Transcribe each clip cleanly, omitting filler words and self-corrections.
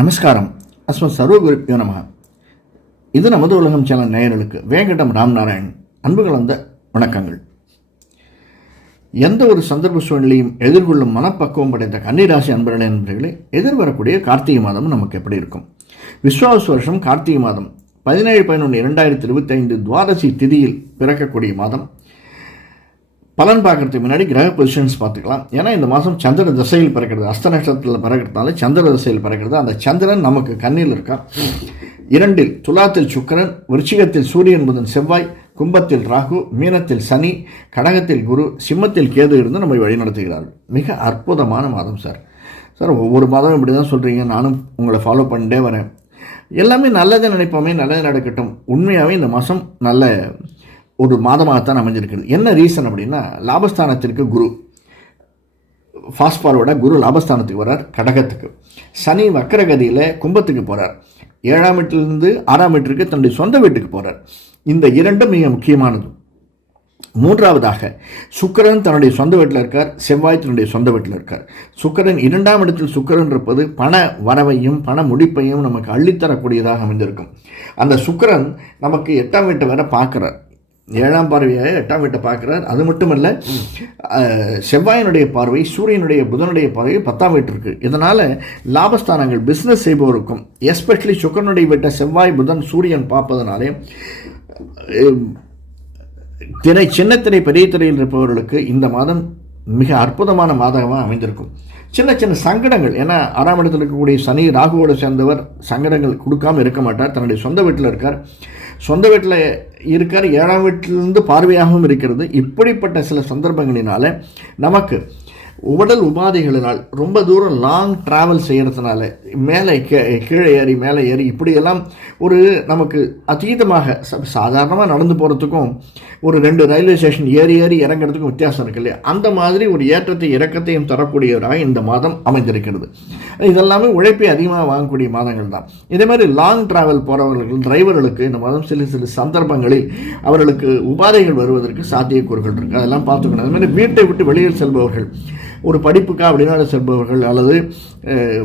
நமஸ்காரம். அஸ்மத் சர்வகுருப்பியோ நமக. இது நமது உலகம் சேனல் நேயர்களுக்கு வேங்கடம் ராம்நாராயண் அன்பு கலந்த வணக்கங்கள். எந்த ஒரு சந்தர்ப்ப சூழ்நிலையும் எதிர்கொள்ளும் மனப்பக்குவம் படைத்த கன்னிராசி அன்பர்களே, எதிர்வரக்கூடிய கார்த்திகை மாதம் நமக்கு எப்படி இருக்கும்? விஸ்வாவசு வருஷம் கார்த்திகை மாதம் 17/11/2025 துவாதசி திதியில் பிறக்கக்கூடிய மாதம். பலன் பார்க்கறதுக்கு முன்னாடி கிரக பொசிஷன்ஸ் பார்த்துக்கலாம். ஏன்னா இந்த மாதம் சந்திர திசையில் பிறக்கிறது, அஸ்த நட்சத்திரத்தில் பிறக்கிறதுனால சந்திர திசையில் பிறக்கிறது. அந்த சந்திரன் நமக்கு கண்ணில் இருக்கா. 2 துலாத்தில் சுக்கிரன், விருச்சிகத்தில் சூரியன் புதன் செவ்வாய், கும்பத்தில் ராகு, மீனத்தில் சனி, கடகத்தில் குரு, சிம்மத்தில் கேது இருந்து நம்மை வழிநடத்துகிறார்கள். மிக அற்புதமான மாதம் சார். ஒவ்வொரு மாதம் இப்படி தான் சொல்கிறீங்க, நானும் உங்களை ஃபாலோ பண்ணிட்டே வரேன். எல்லாமே நல்லதை நினைப்போமே, நல்லது நடக்கட்டும். உண்மையாகவே இந்த மாதம் நல்ல ஒரு மாதமாகத்தான் அமைஞ்சிருக்கிறது. என்ன ரீசன் அப்படின்னா, லாபஸ்தானத்திற்கு குரு ஃபாஸ்ட் ஃபார்வர்டாக குரு லாபஸ்தானத்துக்கு வர்றார், கடகத்துக்கு. சனி வக்கரகதியில் கும்பத்துக்கு போகிறார். 7ஆம் வீட்டிலிருந்து 6ஆம் வீட்டிற்கு தன்னுடைய சொந்த வீட்டுக்கு போகிறார். இந்த இரண்டும் மிக முக்கியமானது. மூன்றாவதாக சுக்கிரன் தன்னுடைய சொந்த வீட்டில் இருக்கார், செவ்வாய் தன்னுடைய சொந்த வீட்டில் இருக்கார். சுக்கிரன் 2ஆம் இடத்தில் சுக்கிரன் இருப்பது பண வரவையும் பண முடிப்பையும் நமக்கு அள்ளித்தரக்கூடியதாக அமைந்திருக்கும். அந்த சுக்கிரன் நமக்கு 8ஆம் வீட்டை வரை பார்க்குறார், 7ஆம் பார்வையாக 8ஆம் வீட்டை பார்க்குறார். அது மட்டுமல்ல, செவ்வாயினுடைய பார்வை, சூரியனுடைய புதனுடைய பார்வை 10ஆம் வீட்டிற்கு. இதனால் லாபஸ்தானங்கள் பிஸ்னஸ் செய்பவருக்கும், எஸ்பெஷலி சுக்கிரனுடைய வீட்டை செவ்வாய் புதன் சூரியன் பார்ப்பதனாலே சின்ன திரை பெரிய திரையில் இருப்பவர்களுக்கு இந்த மாதம் மிக அற்புதமான மாதமாக அமைந்திருக்கும். சின்ன சின்ன சங்கடங்கள், ஏன்னா 6ஆம் இடத்தில் இருக்கக்கூடிய சனி ராகுவோடு சேர்ந்தவர் சங்கடங்கள் கொடுக்காமல் இருக்க மாட்டார். தன்னுடைய சொந்த வீட்டில் இருக்கார், சொந்த வீட்டில் இருக்கார், 7ஆம் வீட்டிலிருந்து பார்வையாகவும் இருக்கிறது. இப்படிப்பட்ட சில சந்தர்ப்பங்களினால நமக்கு உடல் உபாதைகளினால் ரொம்ப தூரம் லாங் ட்ராவல் செய்கிறதுனால மேலே கீழே ஏறி மேலே ஏறி இப்படியெல்லாம் ஒரு நமக்கு அதீதமாக சாதாரணமாக நடந்து போகிறதுக்கும் ஒரு 2 ரயில்வே ஸ்டேஷன் ஏறி இறங்கிறதுக்கும் வித்தியாசம் இருக்கு இல்லையா? அந்த மாதிரி ஒரு ஏற்றத்தை இறக்கத்தையும் தரக்கூடியவராக இந்த மாதம் அமைந்திருக்கிறது. இதெல்லாமே உழைப்பை அதிகமாக வாங்கக்கூடிய மாதங்கள் தான். இதே மாதிரி லாங் ட்ராவல் போகிறவர்கள் டிரைவர்களுக்கு இந்த மாதம் சில சந்தர்ப்பங்களில் அவர்களுக்கு உபாதைகள் வருவதற்கு சாத்தியக்கூறுகள் இருக்குது. அதெல்லாம் பார்த்துக்கணும். அது மாதிரி வீட்டை விட்டு வெளியில் செல்பவர்கள், ஒரு படிப்புக்காக வெளிநாடு செல்பவர்கள் அல்லது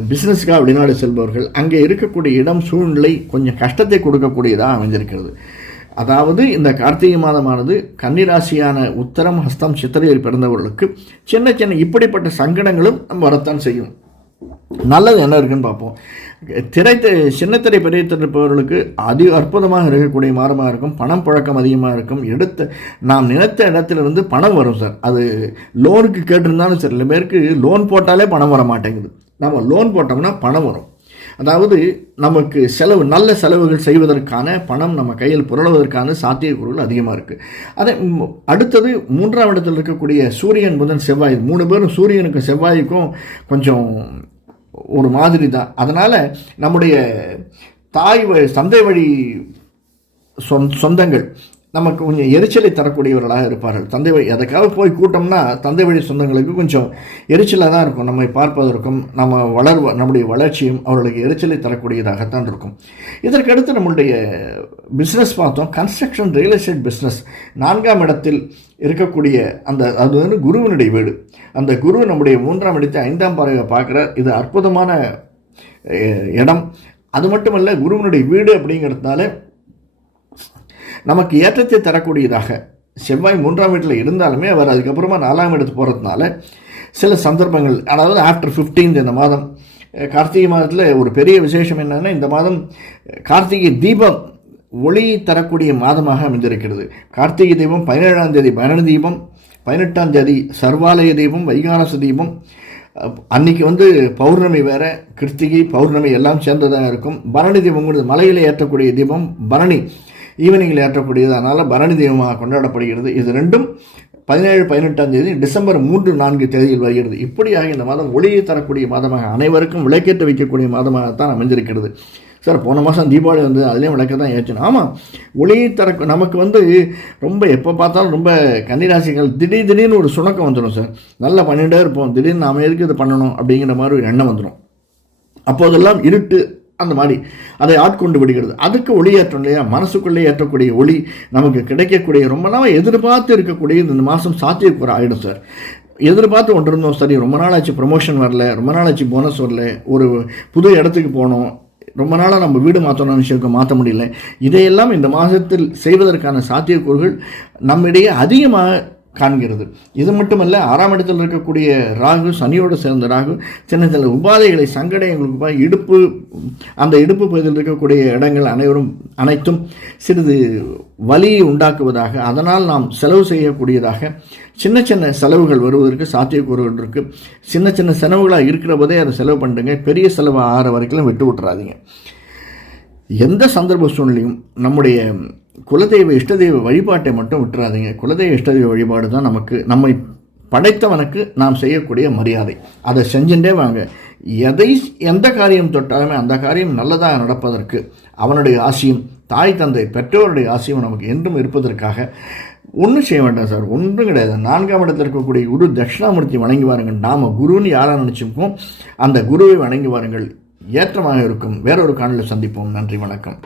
பிஸ்னஸ்க்காக வெளிநாடு செல்பவர்கள், அங்கே இருக்கக்கூடிய இடம் சூழ்நிலை கொஞ்சம் கஷ்டத்தை கொடுக்கக்கூடியதாக அமைஞ்சிருக்கிறது. அதாவது இந்த கார்த்திகை மாதமானது கன்னிராசியான உத்தரம் ஹஸ்தம் சித்திரையில் பிறந்தவர்களுக்கு சின்ன இப்படிப்பட்ட சங்கடங்களும் வரத்தான் செய்யும். நல்லது என்ன இருக்குன்னு பார்ப்போம். சின்னத்திரை பெரிய திரைப்பவர்களுக்கு அற்புதமாக இருக்கக்கூடிய மாதமாக இருக்கும். பணம் புழக்கம் அதிகமாக இருக்கும். நாம் நினைத்த இடத்திலிருந்து பணம் வரும் சார். அது லோனுக்கு கேட்டிருந்தாலும் சரி, சில பேருக்கு லோன் போட்டாலே பணம் வர மாட்டேங்குது. நம்ம லோன் போட்டோம்னா பணம் வரும். அதாவது நமக்கு நல்ல செலவுகள் செய்வதற்கான பணம் நம்ம கையில் புரளுவதற்கான சாத்தியக்கூறுகள் அதிகமாக இருக்குது. அதை அடுத்தது 3ஆம் இடத்தில் இருக்கக்கூடிய சூரியன் புதன் செவ்வாய், 3 பேரும் சூரியனுக்கும் செவ்வாய்க்கும் கொஞ்சம் ஒரு மாதிரி தான். அதனால் நம்முடைய தந்தை வழி சொந்தங்கள் நமக்கு கொஞ்சம் எரிச்சலை தரக்கூடியவர்களாக இருப்பார்கள். தந்தை வழி எதுக்காக போய் கூட்டம்னா தந்தை வழி சொந்தங்களுக்கு கொஞ்சம் எரிச்சலாக தான் இருக்கும். நம்மை பார்ப்பதற்கும் நம்முடைய வளர்ச்சியும் அவர்களுக்கு எரிச்சலை தரக்கூடியதாகத்தான் இருக்கும். இதற்கடுத்து நம்மளுடைய பிஸ்னஸ் பார்த்தோம். கன்ஸ்ட்ரக்ஷன், ரியல் எஸ்டேட் பிஸ்னஸ் 4ஆம் இடத்தில் இருக்கக்கூடிய அது வந்து குருவினுடைய வீடு. அந்த குரு நம்முடைய 3ஆம் இடத்தை 5ஆம் பார்வையை பார்க்குறார். இது அற்புதமான இடம். அது மட்டுமல்ல, குருவினுடைய வீடு அப்படிங்கிறதுனால நமக்கு ஏற்றத்தை தரக்கூடியதாக. செவ்வாய் 3ஆம் வீட்டில் இருந்தாலுமே அவர் அதுக்கப்புறமா 4ஆம் இடத்துக்கு போகிறதுனால சில சந்தர்ப்பங்கள், அதாவது ஆஃப்டர் 15 இந்த மாதம் கார்த்திகை மாதத்தில் ஒரு பெரிய விசேஷம் என்னென்னா, இந்த மாதம் கார்த்திகை தீபம் ஒளி தரக்கூடிய மாதமாக அமைந்திருக்கிறது. கார்த்திகை தீபம் 17ஆம் தேதி பரணி தீபம், 18ஆம் தேதி சர்வாலய தீபம், வைகானச தீபம். அன்றைக்கி வந்து பௌர்ணமி வேறு, கிருத்திகை பௌர்ணமி எல்லாம் சேர்ந்ததாக இருக்கும். பரணி தீபங்கிறது மலையில் ஏற்றக்கூடிய தீபம், பரணி ஈவினிங்கில் ஏற்றக்கூடியது. அதனால் பரணி தீபமாக கொண்டாடப்படுகிறது. இது ரெண்டும் 17, 18ஆம் தேதி, டிசம்பர் 3, 4 தேதியில் வருகிறது. இப்படியாக இந்த மாதம் ஒளியை தரக்கூடிய மாதமாக, அனைவருக்கும் விளக்கேற்ற வைக்கக்கூடிய மாதமாகத்தான் அமைஞ்சிருக்கிறது. சார், போன மாதம் தீபாவளி வந்து அதுலேயும் விளக்க தான் ஏற்றணும். ஆமாம், ஒளியை நமக்கு வந்து ரொம்ப எப்போ பார்த்தாலும் ரொம்ப கன்னிராசிகள் திடீர்னு ஒரு சுணக்கம் வந்துடும் சார். நல்லா பண்ணிகிட்டே இருப்போம், திடீர்னு நாம் எதுக்கு இது பண்ணணும் அப்படிங்கிற மாதிரி ஒரு எண்ணம் வந்துடும். அப்போதெல்லாம் இருட்டு அந்த மாதிரி அதை ஆட்கொண்டு விடுகிறது. அதுக்கு ஒளி ஏற்றம் இல்லையா? மனசுக்குள்ளே ஏற்றக்கூடிய ஒளி நமக்கு கிடைக்கக்கூடிய, ரொம்ப நாள் எதிர்பார்த்து இருக்கக்கூடிய இந்த மாதம் சாத்தியக்கூற ஆகிடும் சார். எதிர்பார்த்து கொண்டிருந்தோம், சரி ரொம்ப நாள் ஆச்சு ப்ரொமோஷன் வரல, ரொம்ப நாள் ஆச்சு போனஸ் வரல, ஒரு புது இடத்துக்கு போனோம், ரொம்ப நாளாக நம்ம வீடு மாற்றணும்னு நினச்சிருக்கோம், மாற்ற முடியல. இதையெல்லாம் இந்த மாதத்தில் செய்வதற்கான சாத்தியக்கூறுகள் நம்மிடையே அதிகமாக காண்கிறது. இது மட்டுமல்ல, 6ஆம் இடத்தில் இருக்கக்கூடிய ராகு, சனியோடு சேர்ந்த ராகு சின்ன சின்ன உபாதைகளை, சங்கடங்களுக்கு இடுப்பு, அந்த இடுப்பு பகுதியில் இருக்கக்கூடிய இடங்கள் அனைத்தும் சிறிது வலியை உண்டாக்குவதாக, அதனால் நாம் செலவு செய்யக்கூடியதாக சின்ன சின்ன செலவுகள் வருவதற்கு சாத்தியக்கூறுகள் இருக்குது. சின்ன சின்ன செலவுகளாக இருக்கிற போதே அதை செலவு பண்ணுங்க, பெரிய செலவு ஆகிற வரைக்கும் விட்டு விட்டுறாதீங்க. எந்த சந்தர்ப்ப சூழ்நிலையும் நம்முடைய குலதெய்வ இஷ்டதெய்வ வழிபாட்டை மட்டும் விட்டுறாதீங்க. குலதெய்வ இஷ்டதெய்வ வழிபாடு தான் நம்மை படைத்தவனுக்கு நாம் செய்யக்கூடிய மரியாதை. அதை செஞ்சுட்டே வாங்க. எந்த காரியம் தொட்டாலுமே அந்த காரியம் நல்லதாக நடப்பதற்கு அவனுடைய ஆசையும், தாய் தந்தை பெற்றோருடைய ஆசையும் நமக்கு என்றும் இருப்பதற்காக ஒன்றும் செய்ய வேண்டாம் சார், ஒன்றும் கிடையாது. 4ஆம் இடத்தில் இருக்கக்கூடிய குரு தட்சிணாமூர்த்தி வணங்கி வாருங்கள். நாம் குருன்னு யாராக நினச்சிப்போம், அந்த குருவை வணங்கி வாருங்கள், ஏற்றமாக இருக்கும். வேறொரு காணொளியில் சந்திப்போம். நன்றி, வணக்கம்.